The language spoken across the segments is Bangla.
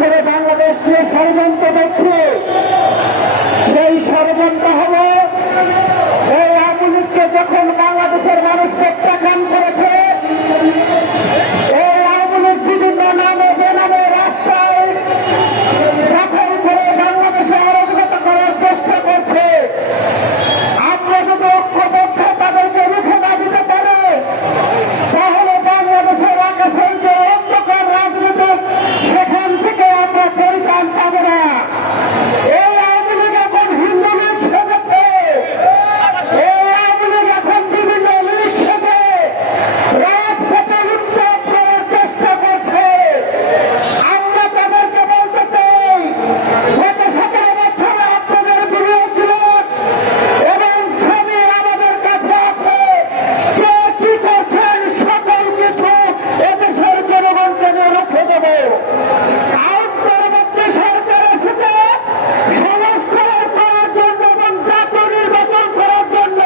ধরে বাংলাদেশ নিয়ে ষড়যন্ত্র দেখছে, সেই ষড়যন্ত্র হল এই আওয়ামী লীগকে যখন বাংলাদেশের মানুষ প্রত্যাখ্যান করেছে, এই আওয়ামী লীগ বিভিন্ন নামে বেনামে রাস্তায় দখল করে বাংলাদেশে অরাজকতা করার চেষ্টা করছে। আমরা যদি ঐক্যবদ্ধ তাদেরকে রুখে না দিতে পারে, তাহলে বাংলাদেশের আকাশের যে অন্ধকার রাজনীতি, সেখান থেকে আমরা পরিত্রাণ পাবো না। এই আওয়ামী লীগ এখন হিন্দু লীগ সেজেছে, এই আওয়ামী লীগ এখন বিভিন্ন লীগ সেজে রাজপথে উত্তর করার চেষ্টা করছে। আমরা তাদেরকে বলতে চাই, গত 17 বছরে আপনাদের বিনিয়োগ ছিলেন এবং ছবি আমাদের কাছে আছে। কে কি করছেন সকল কিছু এদেশের জনগণকে নিয়ে রুখে দেব। অন্তর্বর্তী সরকার এসেছে সংস্কার করার জন্য এবং জাতীয় নির্বাচন করার জন্য।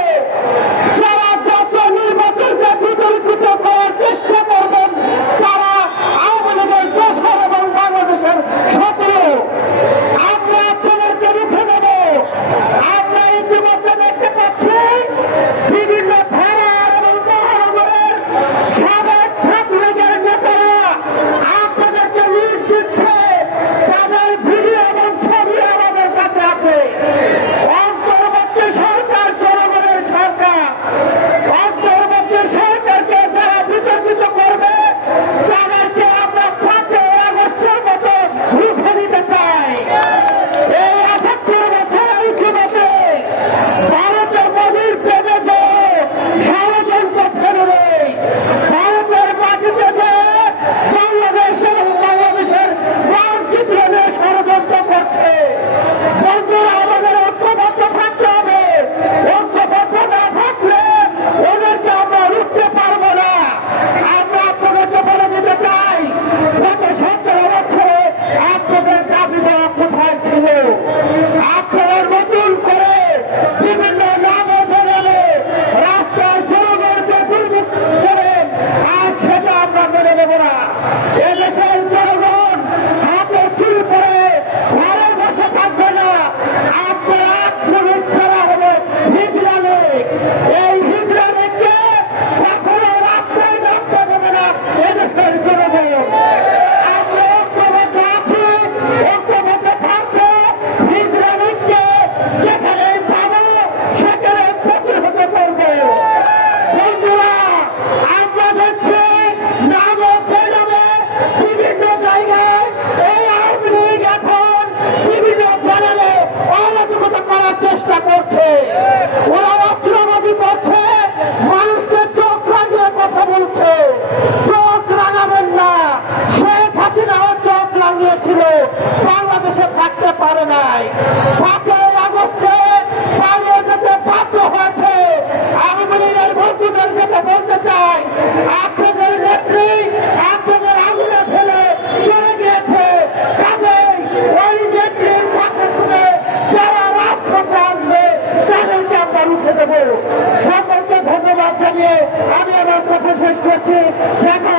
যারা জাতীয় নির্বাচনকে বিতর্কিত করার চেষ্টা করবেন, তারা আওয়ামী লীগের দোষর এবং বাংলাদেশের শত্রু। আমরা আপনাদেরকে রুখে দেব। আমরা ইতিমধ্যে দেখতে পাচ্ছি বিভিন্ন থানার এবং মহানগরের সাবেক ছাত্রলীগের নেতারা আপনাদেরকে লিড দিচ্ছে। তাদের ভিডিও এবং ছবি আমাদের কাছে আছে। অন্তর্বর্তী সরকার জনগণের সরকার। অন্তর্বর্তী সরকারকে যারা বিতর্কিত করবে, তাদেরকে আমরা 5 আগস্টের মতো রুখে দিতে চাই। এই 78 বছরের ইতিমধ্যে ভারতের মোদীর প্রেমে যে ষড়যন্ত্র ফেলে, ভারতের মাটিতে যে বাংলাদেশ এবং বাংলাদেশের মানচিত্র নিয়ে ষড়যন্ত্র করছে। বন্ধুরা, আমাদের ঐক্যবদ্ধ থাকতে হবে। ঐক্যবদ্ধ না থাকলে ওদেরকে আমরা রুখতে পারবো না। আমরা আপনাদেরকে বলে দিতে চাই, গত 17 বছরে আপনাদের দাবি দেওয়া কোথায় ছিল? আপনারা নতুন করে বিভিন্ন নামে বেরোলে রাস্তায় জনগণকে দুর্মুখ করেন, আর সেটা আমরা মেনে নেব না। এদেশের জনগণ হাতে চুল করে ঘরে বসে থাকবে না। আপনারা আত্মবিদ ছাড়া হলো হিজড়া লীগ। এই হিজড়া লীগকে কখনো রাস্তায় নামতে দেবে না এদেশের জনগণ। আমরা ঐক্যবদ্ধ আছি, ঐক্যবদ্ধ থাকবো। হিজড়া লীগকে যেখানেই পাবো সেখানে প্রতিহত করবো। বন্ধুরা, আমরা দেখছি নামে বেনামে বিভিন্ন জায়গায় এই আওয়ামী লীগ এখন বিভিন্ন প্যানেলে অরাজকতা করার চেষ্টা করছে। ওরা অস্ত্রবাজি করছে, মানুষকে চোখ লাগিয়ে কথা বলছে। চোখ লাগাবেন না। শেখ হাসিনাও চোখ লাগিয়েছিল, বাংলাদেশে থাকতে পারে নাই। 5 আগস্টে পালিয়ে যেতে বাধ্য হয়েছে। আওয়ামী লীগের বন্ধুদের যেতে বলতে চাই, আপনাদের নেত্রী আপনাদের আঙুলে ফেলে চলে গিয়েছে। কাজেই ওই নেত্রীর কথা শুনে যারা রাজপথে আসবে, তাদেরকে আমরা রুখে দেব। সকলকে ধন্যবাদ জানিয়ে আমি আমার কথা শেষ করছি। দেখা